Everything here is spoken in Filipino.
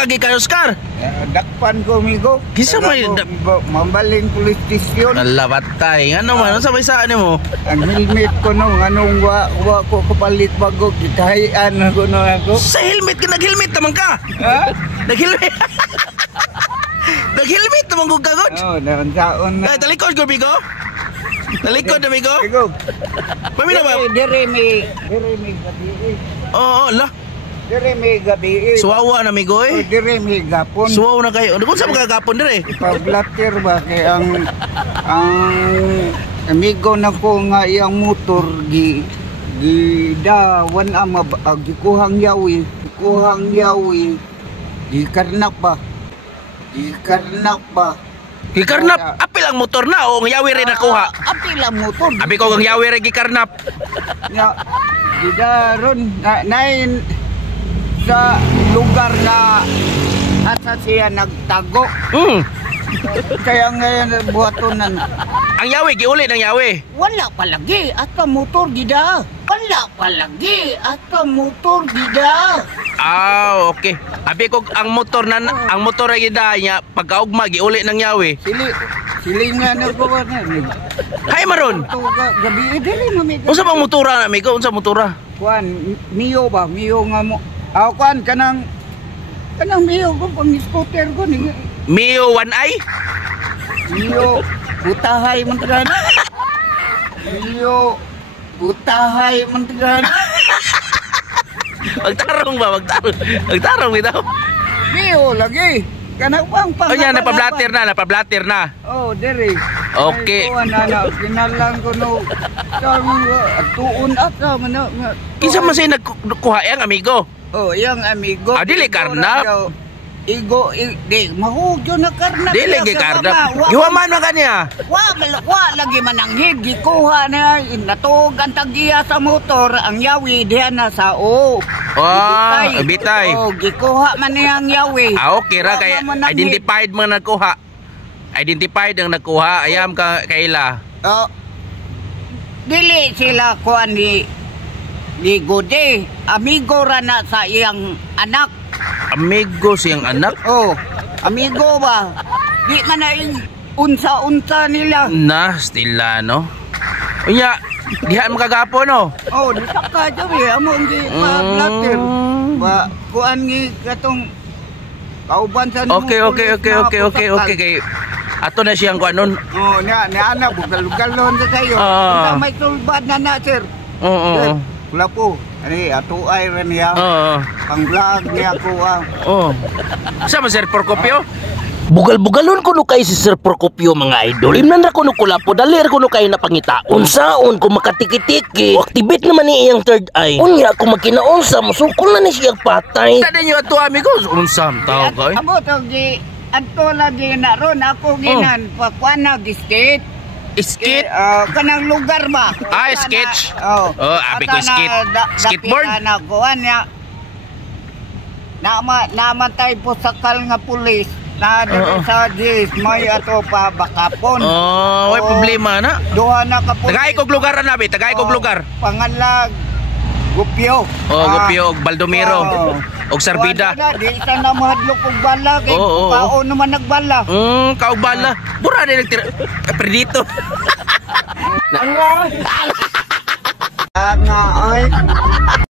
kagi ka Oscar? Dakpan ko migo. Kisa may mambaling police station. Ala patay. Ano man sa may saan mo? Ang helmet ko no anong wa ko kapalit bago gitahian ko no ako. Sa helmet ka nag-helmet naman ka. Ha? Nag-helmet. Nag-helmet naman ko kagod. Oh, naon saon na. Ay, talikod ko bigo. Talikod na bigo. Migo. Pamina ba? Dire mi gabi. Oo, la. Dire mi gabi. Suwawa na migo eh. Dire mi gapon. Suwaw na kayo. Kung saan magagapon dire? Pag-blatter ba kay ang amigo na ko nga iyang motor dawan ama gikuhang yawi di karnak ba Gikarnap. Apil ang motor na o ang yawi rin nakuha. apil ang motor Abi ko ang yawi rin gikarnap. nya di daron nain sa lugar na asa siya nagtago kaya ngayon buhatonan Ang yawi, giuli ng yawi. wala palagi at ang motor gida. Ah, okay. Abi ko ang motor ay gida niya pagkaugma giuli ng yawi. Silingan na ko na. Hay maron. Gabi dili na mi. Unsa bang motora na amigo? Unsa motora? Kuan Mio nga mo. Kuan kanang Mio ko pang scooter ko ni. Mio 1i? Mio utahay man tagan. Mio utahay man tagan. Magtarong ba? Magtarong bitaw. Mio lagi. Kanang pang Oh, yan, napablatter na. Oh, dere. Okay. Ay, kuan ana, kinalang ko no. Tuon ata man na. Kinsa man say nagkuha yang amigo? Oh, yang amigo. Dili karnap. Di mahugyo na karnap. Dili gi karnap. Yuman man kaniya. Wa lagi mananghid gikuha na natog ang tagiya sa motor ang yawi diha na sa Bitay. Oh, gikuha man niya ang yawi. Okay ra kay identified man nagkuha. Identified ang nagkuha ayam ka kaila. Oh. Dili sila kuan ni Gode, amigo ra na sa iyang anak. Amigo siyang anak? Oh, amigo ba? Di man na unsa-unsa nila. Stila no. Unya, diha mo kagapo no. Oh, di ka jawi amo gi blatter. Ba kuan gi katong kauban sa Okay. Kay ato na siyang kuan nun. Oh, na ana bugal-bugalon sa sayo. Unsa may tulbad na sir. Oo. Wala po. Ani ato ay ra niya. Pang vlog niya ko. Sama Sir Procopio? Bugal-bugalon ko no kay si Sir Procopio mga idol. Imnan ra ko no kulapo dalir ko no kay napangita. Unsaon ko makatiki-tiki. O activate naman ni iyang third eye. Unya ko magkinaunsa musukol na ni siyang patay. Tadi niyo ato amigo unsam tao kay. Amo to gi adto lagi na ron ako ginan pakuan na skate. Skate? Kanang lugar ba? Sketch. Oh, abi ko skate. Skateboard. Na kuan niya. Namatay po sakal nga pulis. Na sa Jis, may ato pa bakapon. May problema na. Duha na ka pulis. Tagay kog lugar na tagay kog lugar. Pangalag Gupyo. Gupyo og Baldomero. Og Sarbida. Di isa na mahadlok og bala kay kaon naman nagbala. Kaog bala. Bura din nagtira. Perdito. Nga ay.